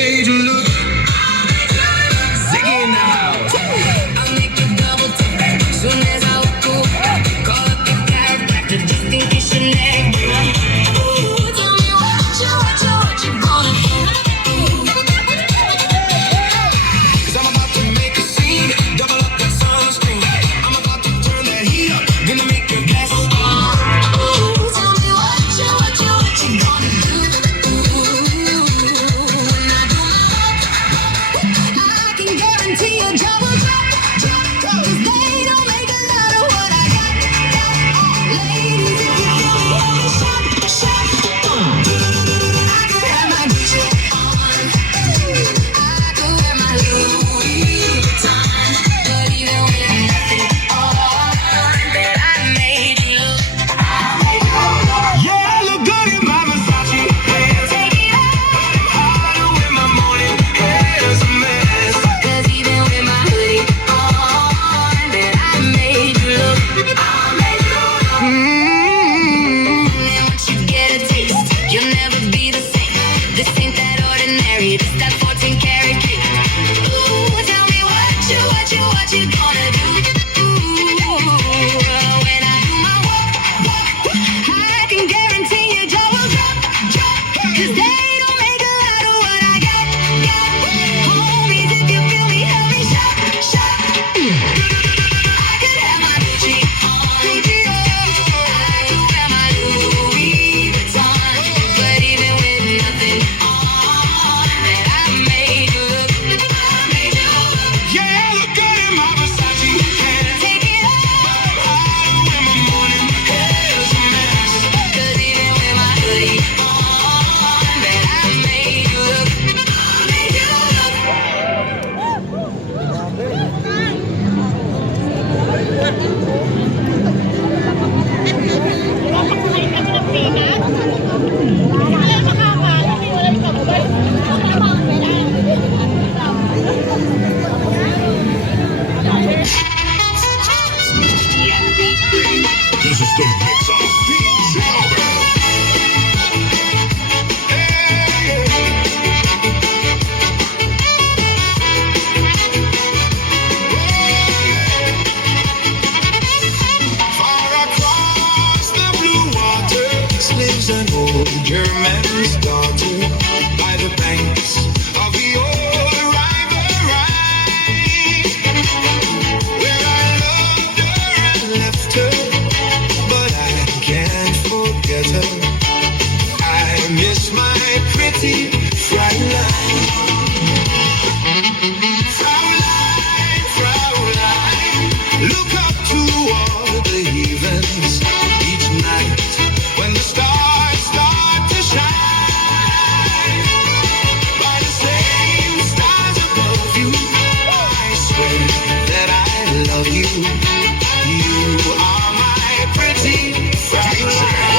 made you look. Ziggy in the house. I'll make you double take soon as I walk away. Call up the chiropractor just in case your leg break. Ooh, tell me what you gonna do? 'Cause I'm about to make a scene. Double up that sunscreen. I'm about to turn that heat up. Gonna make your glasses on. Ooh, tell me what you gonna do? When I do my walk, I can guarantee a double drop. 'Cause they don't make a lot of what I got. Ladies, if you feel me, let me shop. I could have my Gucci on. I could wear my Louis Vuitton. But even with nothing on, that I made you look. Yeah, I look good in my Versace pants. Take it off. Harder with my morning hair's a mess. 'Cause even with my hoodie on, that I made you look. I made you look. And then once you get a taste, you'll never be the same. This ain't that ordinary. This that 14 karat cake. Ooh, tell me what you gonna do? When I do my walk, I can guarantee you double drop. 'Cause they don't make a lot of what I got. Homies, if you feel me, help me shop. I could have my Gucci on. I could wear my Louis Vuitton. But even with nothing on, that I made you look. I made you look. Yeah, I look good in my Versace pants. Take it off. Harder with my morning hair's a mess. 'Cause even with my hoodie on, that I made you look. I made you look. Papakain kami ng peanut. Wala makakain, hindi wala yung kababay. This is the mix of DJ Albert. Far across the blue waters lives an old German's daughter by the banks of the old river Rhine, where I loved her and left her, but I can't forget her. I miss my pretty Fräulein. Fräulein, Fräulein, look up to all the heathens each night when the stars start to shine. By the same stars above you, I swear that I love you. You are my pretty Fräulein.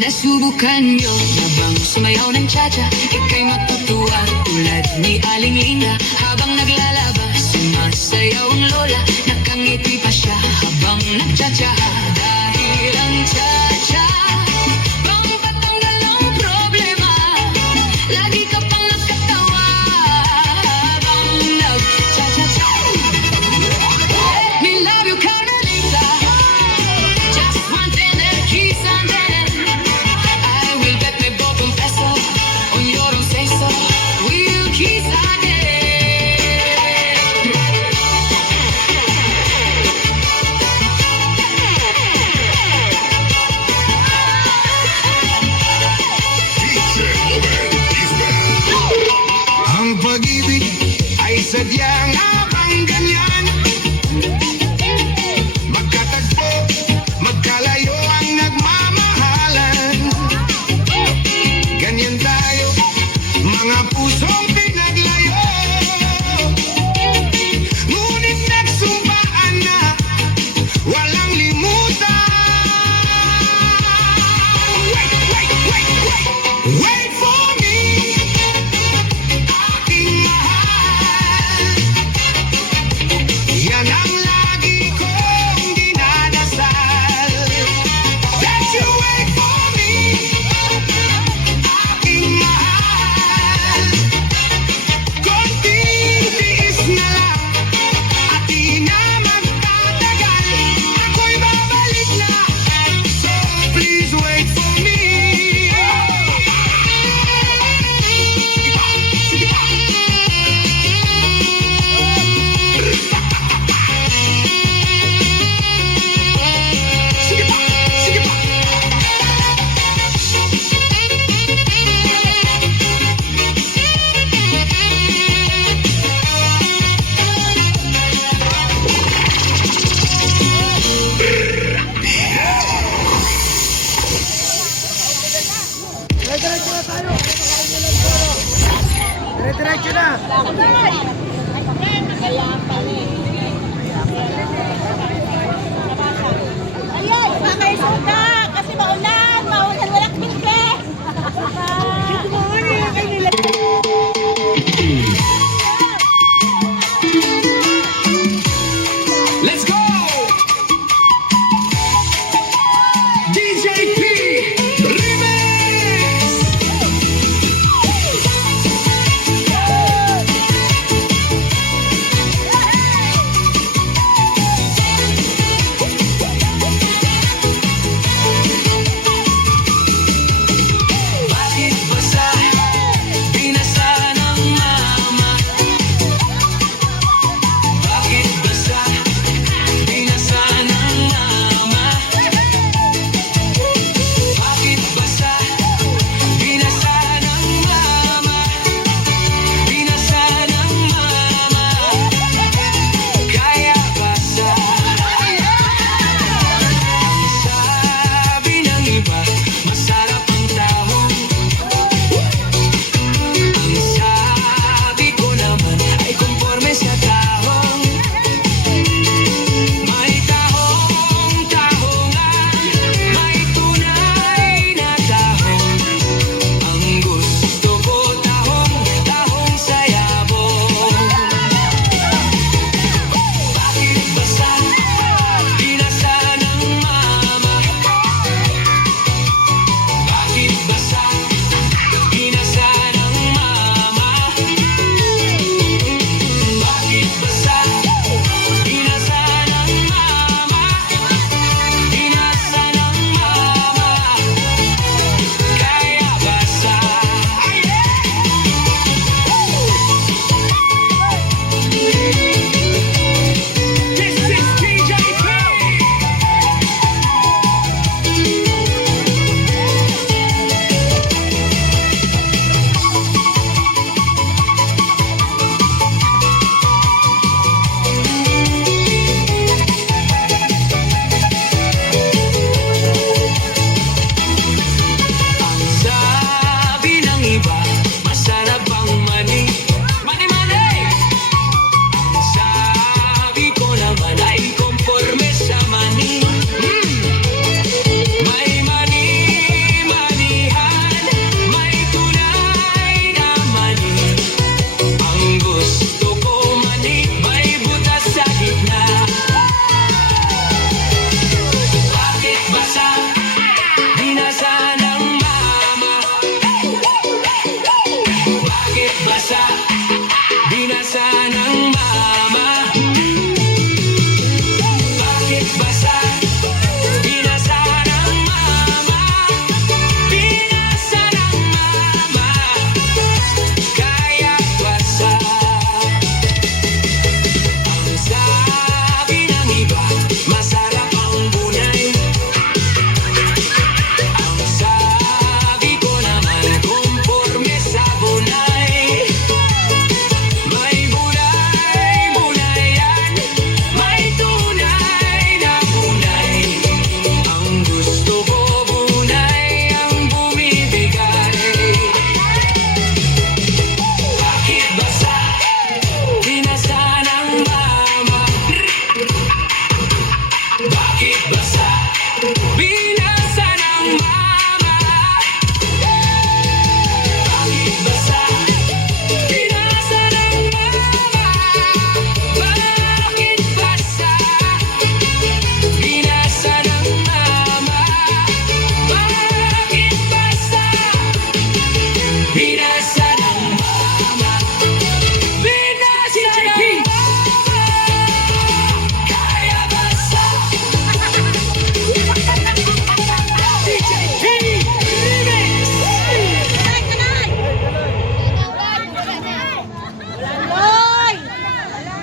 Nasubukan nyo na bang sumayaw ng cha-cha? Ika'y matutuwa tulad ni Aling Linda. Habang naglalaba, sumasayaw ang lola. Nakangiti pa siya habang nagcha-cha. Dahil ang cha-cha, pampatanggal ng problema. Lagi ka pang nagkatawa habang nag-cha-cha-cha. Let me love you, Carmelita. Just one tender kiss and then I will bet me both un peso on your own say so. We'll kiss again. DJ Albert, he's back. Ang pag-ibig ay sadyang abang ganyan. Magkatagpo, magkalayo ang nagmamahalan. Ganyan tayo, mga pusong pinaglayo. Ngunit nagsumpaan na walang limutan. Wait for me, aking mahal. Diretso na. Ayay, bakay suda! Kasi maulan, walang kimpe! Good morning! Ay, nila. Let's go! DJ P Remix! Bakit basa? Binasa ng mama. Bakit basa? Binasa ng mama. Bakit basa? Binasa ng mama. Binasa ng mama. Kaya basa. Ang sabi ng iba, masarap ang tahong. Ang sabi ko naman ay konforme sa tahong. May tahong-tahongan, may tunay na tahong. Ang gusto ko tahong-tahong sayabong. Bakit basa? Binasa ng mama. Bakit basa? Binasa ng mama. Bakit basa? Binasa ng mama. Binasa ng mama. Kaya basa. This is DJ P. Ang sabi ng iba, masarap ang mani. Mani-mani! Ang sabi ko naman ay konforme sa mani. May mani-manihan, may tunay na mani. Ang gusto ko mani, may butas sa gitna. Bakit basa? Binasa ng mama. Bakit basa?